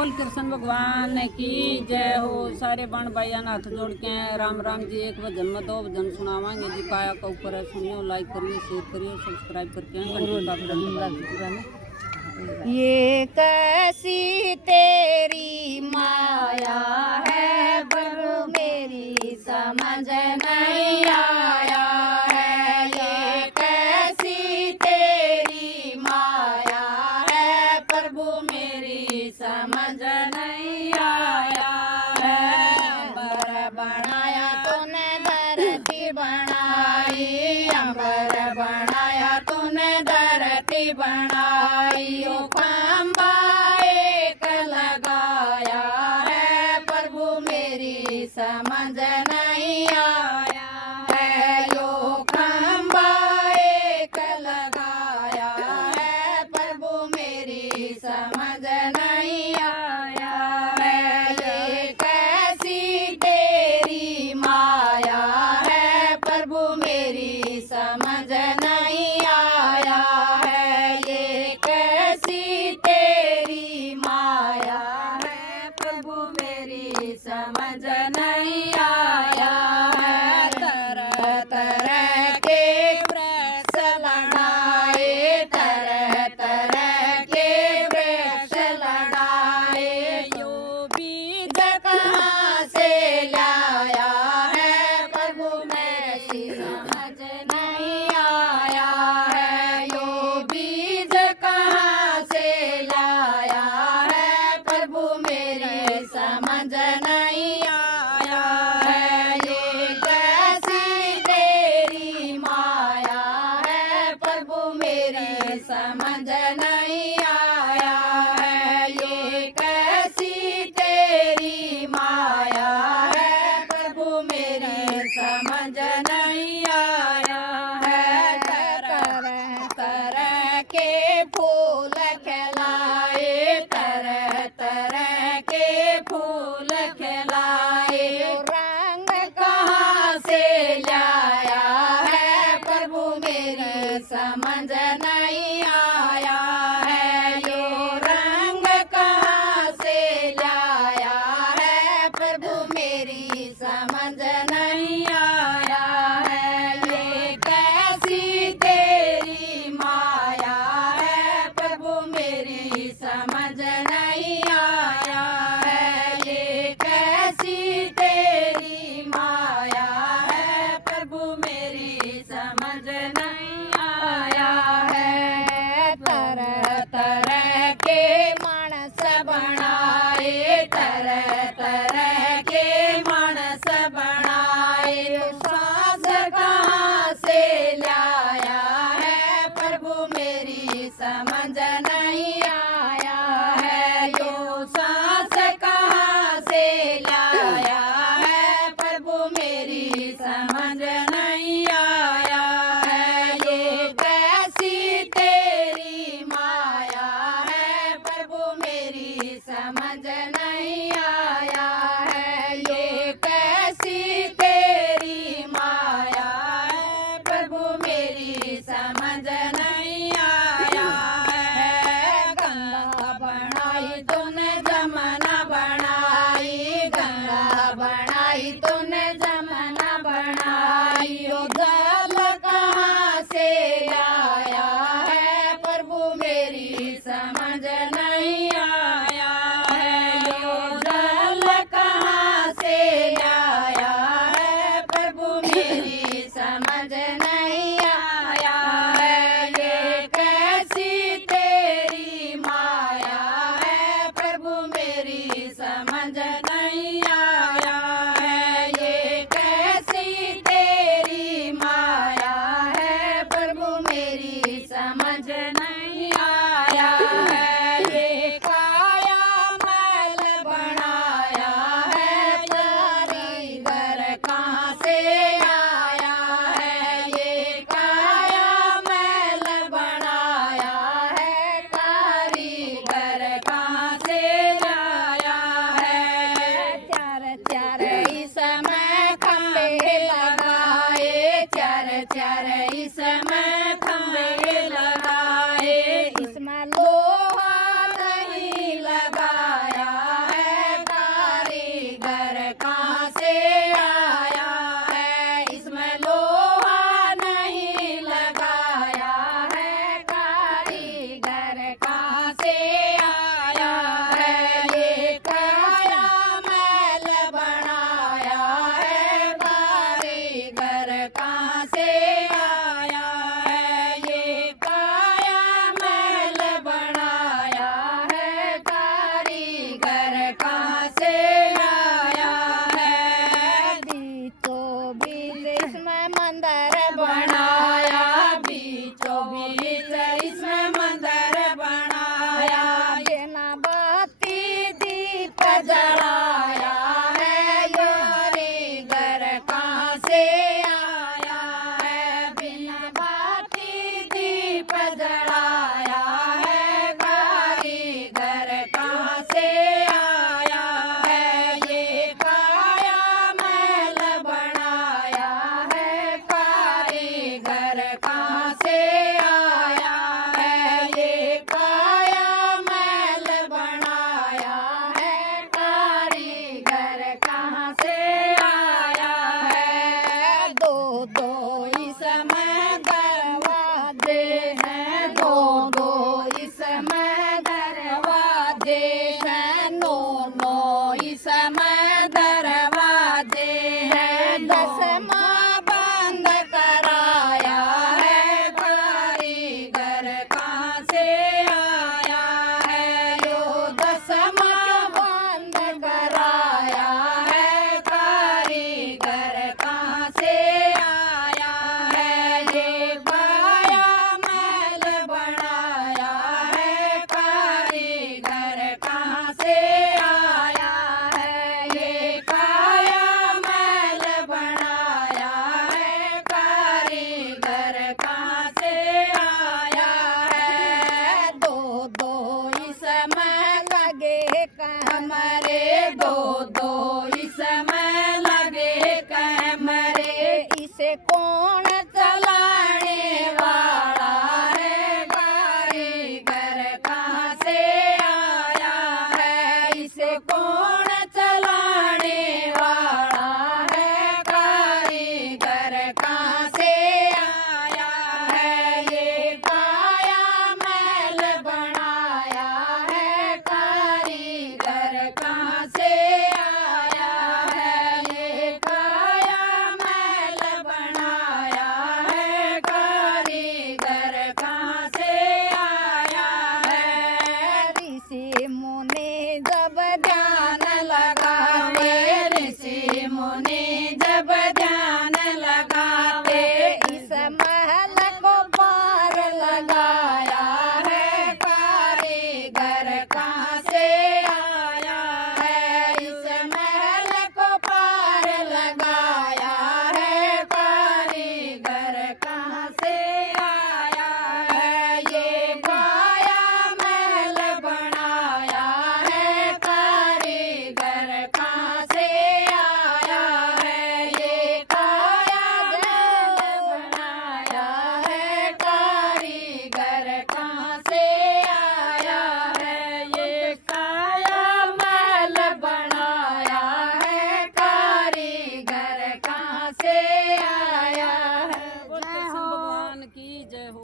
बोल कृष्ण भगवान की जय हो। सारे बण भाइयों हाथ जोड़ के राम राम जी। एक भजन में दो भजन सुनावांगे जी। काया का ऊपर है, सुनियो, लाइक करियो, शेयर करियो, सब्सक्राइब करके ये कैसी तेरी माया है, प्रभु मेरी समझ नहीं आया है। ये कैसी तेरी माया है, प्रभु मेरी समझ नहीं आया है। अंबर बनाया तूने धरती बनाई, अंबर बनाया तूने धरती बनाई। ओ खंबा एक लगाया है, प्रभु मेरी समझ नहीं आया है। यो खंबा एक लगाया है, प्रभु मेरी समझ नहीं आया है। ये कैसी तेरी माया है, प्रभु मेरी समझ नहीं आया है। ये कैसी तेरी माया है, प्रभु मेरी समझ नहीं आया है। तरह तरह के वृक्ष लगाए, तरह तरह के वृक्ष लगाए। यो बीज कहाँ से लाया है, प्रभु मेरी समझ नहीं आया है। यो बीज कहाँ से लाया है, प्रभु मेरी समझ नहीं आया है। ये कैसी तेरी माया है, प्रभु मेरी समझ नहीं आया है। ये कैसी तेरी माया है, प्रभु मेरी समझ नहीं आया है। तरह तरह के फूल खिलाए, तरह तरह के फूल खिलाए। रंग कहाँ से लाया है, प्रभु मेरी समझ नहीं आया है। यो रंग कहाँ से लाया है, प्रभु मेरी समझ नहीं आया है। ये कैसी तेरी माया है, प्रभु मेरी समझ नहीं आया है। ये कैसी तेरी माया है, प्रभु मेरी समझ नहीं आया है। तरह तरह के मानस बनाए, तरह तरह के मानस बनाए। सास कहाँ से लाया है, प्रभु मेरी समझ नहीं आया है। यो सास कहाँ से लाया है, प्रभु मेरी समझ नहीं आया है। ये कैसी तेरी माया है, प्रभु मेरी समझ नहीं आया है। ये कैसी तेरी माया है, प्रभु मेरी समझ नहीं आया है। गंगा बनाई तूने जमुना बनाई, गंगा बनाई तूने जमुना बनाई। ओ जल कहाँ से लाया है, प्रभु मेरी समझ नहीं आया है। यो जलाया है, योरी घर कहाँ से आया है, बिना बाती दीप जलाया है, कारीगर कहाँ से आया है, ये काया महल बनाया है, कारीगर कहाँ से आया है, ये काया महल बनाया है, कारीगर कहाँ से आया है, दो दो इसमें दरवाजे हैं, दो दो इसमें दरवाजे हैं, नो नो इसमें दरवाजे हैं, दसवां बंद कराया है, कारीगर कहाँ से आया है, यो दसवां बंद कराया है, कारीगर कहाँ से आया है, ये काया महल बनाया है, कारीगर कहाँ से आया है, ये काया महल बनाया है, कारीगर कहाँ से आया है, दो दो इसमें लगे कमरे, दो दो इसमें लगे कमरे, इसे कौन चलाने वाला है, कारीगर कहाँ से आया है, इसे कौन चलाने वाला है, कारीगर कहाँ से आया है, ये काया महल बनाया है, कारीगर कहाँ से आया है, ये काया महल बनाया है, कारीगर कहाँ से आया है, ऋषि मुनि जब